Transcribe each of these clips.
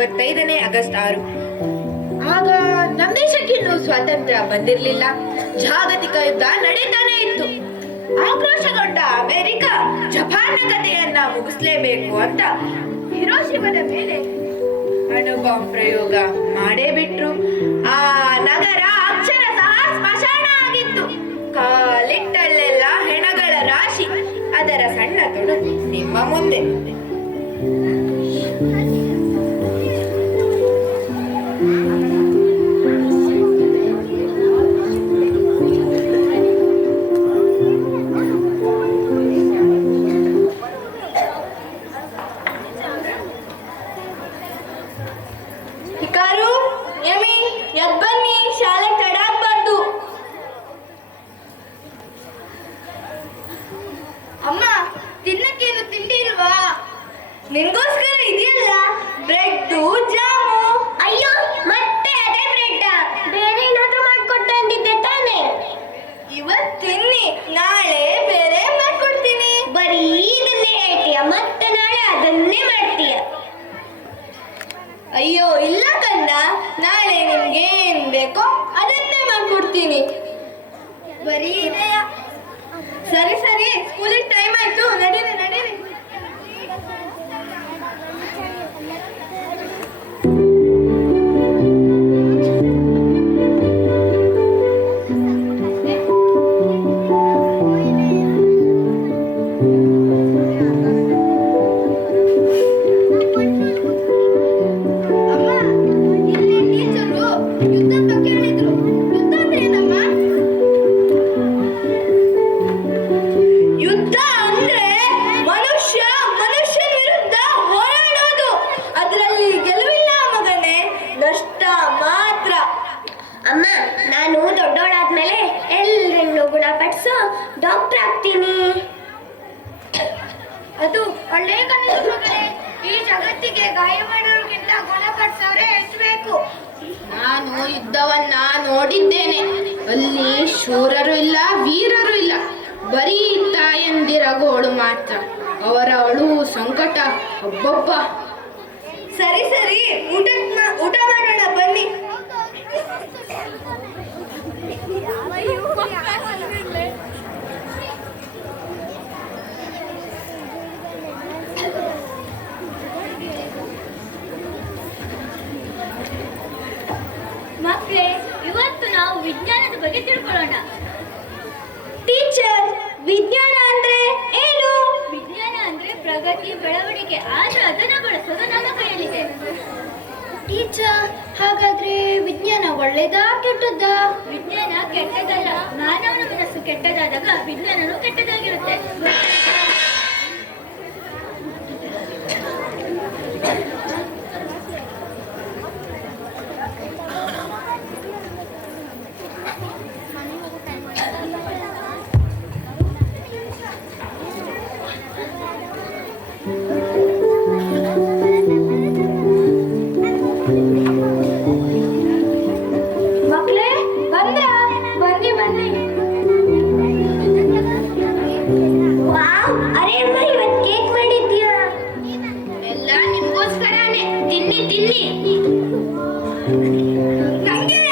25ನೇ August 6 ಆಗ ನಮ್ಮ ದೇಶಕ್ಕೆ ಇನ್ನೂ ಸ್ವಾತಂತ್ರ್ಯ ಬಂದಿರಲಿಲ್ಲ. ಜಾಗತಿಕ ಯುದ್ಧ ನಡೀತಾನೆ ಇತ್ತು. ಆಕ್ರೋಶಗೊಂಡ ಅಮೆರಿಕ ಜಪಾನ್ನ ಕಥೆಯನ್ನ ಮುಗಿಸ್ಲೇಬೇಕು ಅಂತ ಹಿರೋಶಿಮದ ಮೇಲೆ ಅಣುಬಾಂಬ್ ಪ್ರಯೋಗ ಮಾಡೇ ಬಿಟ್ರು. ಆ ನಗರ ಅಕ್ಷರಶಃ ಸ್ಮಶಾನ ಆಗಿತ್ತು. ಕಾಲಿಟ್ಟಲ್ಲೆಲ್ಲ ಹೆಣಗಳ ರಾಶಿ. ಅದರ ಸಣ್ಣ ತುಣುಕು ನಿಮ್ಮ ಮುಂದೆ. ಹಿಕಾರು, ಯಮಿ, ಎದ್ ಬನ್ನಿ, ಶಾಲೆ ತಡ ಆಗ್ಬಾರ್ದು. ಅಮ್ಮ, ತಿನ್ನಕ್ಕೇನು ತಿಂಡಿ ಇಲ್ವಾ? ನಿನ್ಗೋಸ್ಕರ ಇದೆಯಲ್ಲ ಬ್ರೆಡ್ಡು ಜಾಮು. ಅಯ್ಯೋ, ಮತ್ತೆ ಅದೇ ಬ್ರೆಡ್? ಬೇರೆ ಏನಾದ್ರೂ ಮಾಡ್ಕೊಡ್ತಾ ಅಂದಿದ್ದೆ ತಾನೆ? ಇವತ್ತು ತಿನ್ನಿ, ನಾಳೆ ಬೇರೆ ಮಾಡ್ಕೊಡ್ತೀನಿ. ಬರೀ ಇದನ್ನೇ ಹೇಳ್ತೀಯ, ಮತ್ತೆ ನಾಳೆ ಅದನ್ನೇ ಮಾಡ್ತೀಯ. ಅಯ್ಯೋ ಇಲ್ಲ ಕಂದ, ನಾಳೆ ನಿಮ್ಗೆ ಏನ್ ಬೇಕೋ ಅದನ್ನೇ ಮಾಡ್ಕೊಡ್ತೀನಿ. ಬರೀ ಇದೆಯ. ಸರಿ ಸರಿ, ಸ್ಕೂಲಿಗೆ ಟೈಮ್ ಆಯ್ತು, ನಡೀರಿ ನಡೀರಿ. ಅಮ್ಮ, ನಾನು ದೊಡ್ಡವಳಾದ್ಮೇಲೆ ಎಲ್ಲರನ್ನು ಗುಣಪಡಿಸೋ ಡಾಕ್ಟರ್ ಆಗ್ತೀನಿ. ಅದು ಒಳ್ಳೆಯ ಕನಸು ಮಗನೇ. ಈ ಜಗತ್ತಿಗೆ ಗಾಯ ಮಾಡೋರಿಗಿಂತ ಗುಣಪಡಿಸೋರೇ ಹೆಚ್ಚಬೇಕು. ನಾನು ಯುದ್ಧವನ್ನ ನೋಡಿದ್ದೇನೆ. ಅಲ್ಲಿ ಶೂರರು ಇಲ್ಲ, ವೀರರು ಇಲ್ಲ, ಬರೀ ತಾಯಂದಿರ ಗೋಳು ಮಾತ್ರ. ಅವರ ಅಳುವು ಸಂಕಟ ಒಬ್ಬೊಬ್ಬ. ಸರಿ ಸರಿ, ಊಟ ಮಾಡೋಣ ಬನ್ನಿ. ಮಕ್ಕಳೇ, ಇವತ್ತು ನಾವು ವಿಜ್ಞಾನದ ಬಗ್ಗೆ ತಿಳ್ಕೊಳ್ಳೋಣ. ಟೀಚರ್, ವಿಜ್ಞಾನ ಅಂದ್ರೆ ಏನು? ವಿಜ್ಞಾನ ಅಂದ್ರೆ ಪ್ರಗತಿ, ಬೆಳವಣಿಗೆ. ಆದ್ರೆ ಅದನ್ನ ಬಳಸೋದು ನಮ್ಮ ಕೈಯಲ್ಲಿದೆ. ಟೀಚರ್, ಹಾಗಾದ್ರೆ ವಿಜ್ಞಾನ ಒಳ್ಳೇದಾ ಕೆಟ್ಟದ್ದಾ? ವಿಜ್ಞಾನ ಕೆಟ್ಟದಲ್ಲ. ಮಾನವನ ಮನಸ್ಸು ಕೆಟ್ಟದಾದಾಗ ವಿಜ್ಞಾನನೂ ಕೆಟ್ಟದಾಗಿರುತ್ತೆ. ಮಕ್ಕಳೇ, ಬಂದ್ರಾ? ಬನ್ನಿ ಬನ್ನಿ. ವಾವ್, ಅರೆ ಅಮ್ಮ, ಇವತ್ತು ಕೇಕ್ ಮಾಡಿದ್ಯಾ? ಎಲ್ಲ ನಿಮ್ಗೋಸ್ಕರನೇ. ತಿನ್ನಿ ತಿನ್ನಿ. ನಂಗೆ,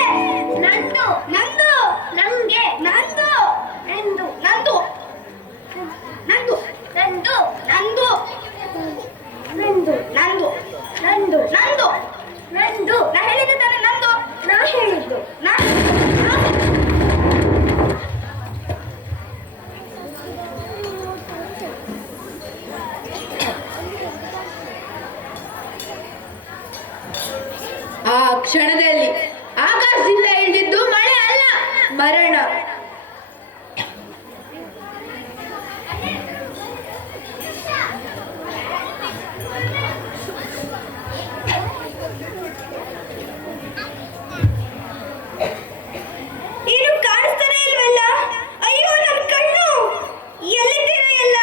ನಂದು, ನಂದು, ನಂಗೆ, ನಂದು, ನಂದು, ನಂದು, ನಂದು, ನಂದು, ನಂದು, ನಂದು, ನಂದು, ನಂದು, ನಂದು, ನಂದು. ನಾ ಹೇಳಿದ್ದೆ ತಾನೆ ನಂದು. ನಾ ಹೇಳಿದ್ದು ಆ ಕ್ಷಣದಲ್ಲಿ ಆಕಾಶದಿಂದ ಇಳಿದಿದ್ದು ಮಳೆ ಅಲ್ಲ, ಮರಣ. ಏನು ಕಾಣಿಸ್ತಾನೆ ಇಲ್ವಲ್ಲ? ಅಯ್ಯೋ, ನನ್ನ ಕಣ್ಣು ಎಲ್ಲಿದ್ದೀರಾ ಎಲ್ಲ?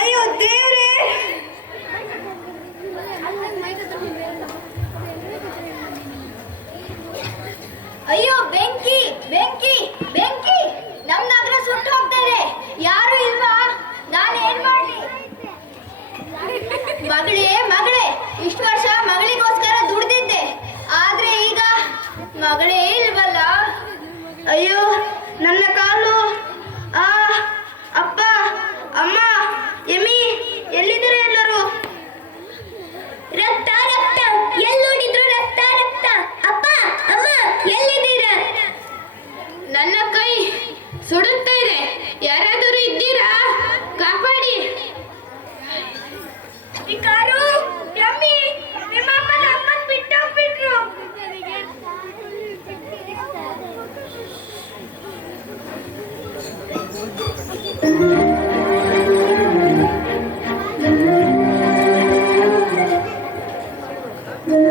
ಅಯ್ಯೋ ದೇವ್ರೇ. ಅಯ್ಯೋ, ಬೆಂಕಿ ಬೆಂಕಿ ಬೆಂಕಿ. ಈಗ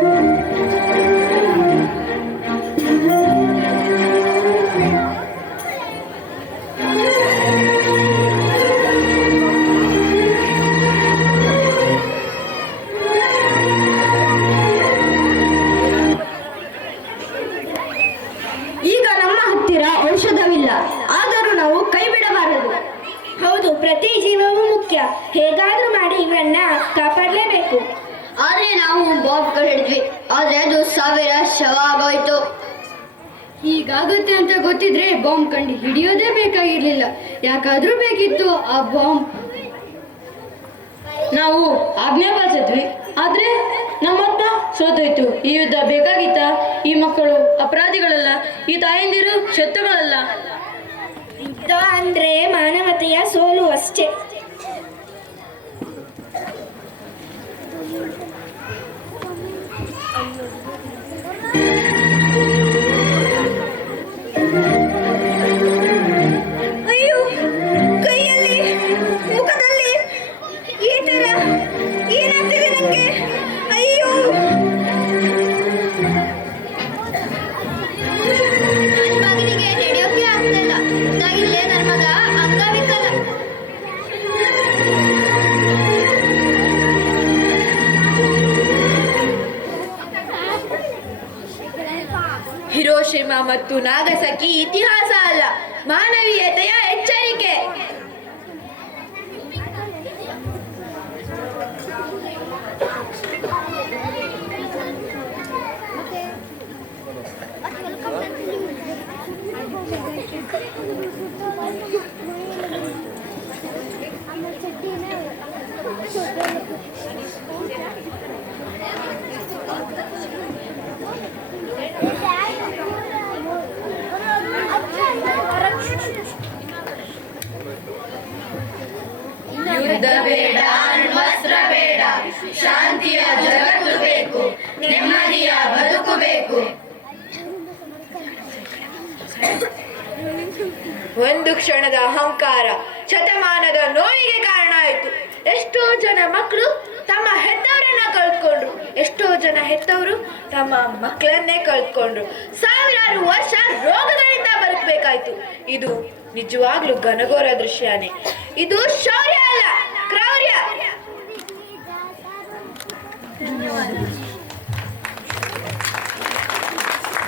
ನಮ್ಮ ಹತ್ತಿರ ಔಷಧವಿಲ್ಲ, ಆದರೂ ನಾವು ಕೈ ಬಿಡಬಾರದು. ಹೌದು, ಪ್ರತಿ ಜೀವವೂ ಮುಖ್ಯ. ಹೇಗಾದ್ರೂ ಮಾಡಿ ಇವನ್ನ ಕಾಪಾಡಲೇಬೇಕು. ಆದ್ರೆ ನಾವು ಬಾಂಬ್ ಹಿಡಿದ್ವಿ, ಆದ್ರೆ ಅದು 1000 ಶವ ಆಗೋಯ್ತು. ಹೀಗಾಗುತ್ತೆ ಅಂತ ಗೊತ್ತಿದ್ರೆ ಬಾಂಬ್ ಕಂಡು ಹಿಡಿಯೋದೇ ಬೇಕಾಗಿರ್ಲಿಲ್ಲ. ಯಾಕಾದ್ರೂ ಬೇಕಿತ್ತು ಆ ಬಾಂಬ್. ನಾವು ಆಜ್ಞೆ ಪಾಲಿಸಿದ್ವಿ, ಆದ್ರೆ ನಮ್ಮತ್ತ ಸೋತೋಯ್ತು. ಈ ಯುದ್ಧ ಬೇಕಾಗಿತ್ತ? ಈ ಮಕ್ಕಳು ಅಪರಾಧಿಗಳಲ್ಲ, ಈ ತಾಯಂದಿರು ಶತ್ರುಗಳಲ್ಲ. ಯುದ್ಧ ಅಂದ್ರೆ ಮಾನವತೆಯ ಸೋಲು ಅಷ್ಟೇ. ಅಯ್ಯೋ, ಕೈಯಲ್ಲಿ ಮುಖದಲ್ಲಿ ಈ ತರ ಏನಾಗ್ತಿದೆ ನಂಗೆ? ಅಯ್ಯೋ, ನನ್ನ ಮಗನಿಗೆ ನಡೆಯೋಕೆ ಆಗ್ತಿಲ್ಲ. ಇಲ್ಲೇ ನನ್ನ ಮಗ ಅಂಗವಿಕಲ. ಹಿರೋಶಿಮಾ ಮತ್ತು ನಾಗಸಕಿ ಇತಿಹಾಸ ಅಲ್ಲ, ಮಾನವೀಯತೆಯ ಎಚ್ಚರಿಕೆ. ಯುದ್ಧ ಬೇಡ, ಅಣ್ವಸ್ತ್ರ ಬೇಡ, ಶಾಂತಿಯ ಜಗತ್ತು ಬೇಕು, ನೆಮ್ಮದಿಯ ಬದುಕು ಬೇಕು. ಒಂದು ಕ್ಷಣದ ಅಹಂಕಾರ ಶತಮಾನದ ನೋವಿಗೆ ಕಾರಣ ಆಯಿತು. ಎಷ್ಟೋ ಜನ ಮಕ್ಕಳು ತಮ್ಮ ಹೆತ್ತವರನ್ನ ಕಳ್ಕೊಂಡ್ರು, ಎಷ್ಟೋ ಜನ ಹೆತ್ತವರು ತಮ್ಮ ಮಕ್ಕಳನ್ನೇ ಕಳ್ಕೊಂಡ್ರು. ಸಾವಿರಾರು ವರ್ಷ ರೋಗಗಳಿಂದ ಬದುಕಬೇಕಾಯ್ತು. ಇದು ನಿಜವಾಗ್ಲೂ ಘನಘೋರ ದೃಶ್ಯನೇ. ಇದು ಶೌರ್ಯ ಅಲ್ಲ, ಕ್ರೌರ್ಯ.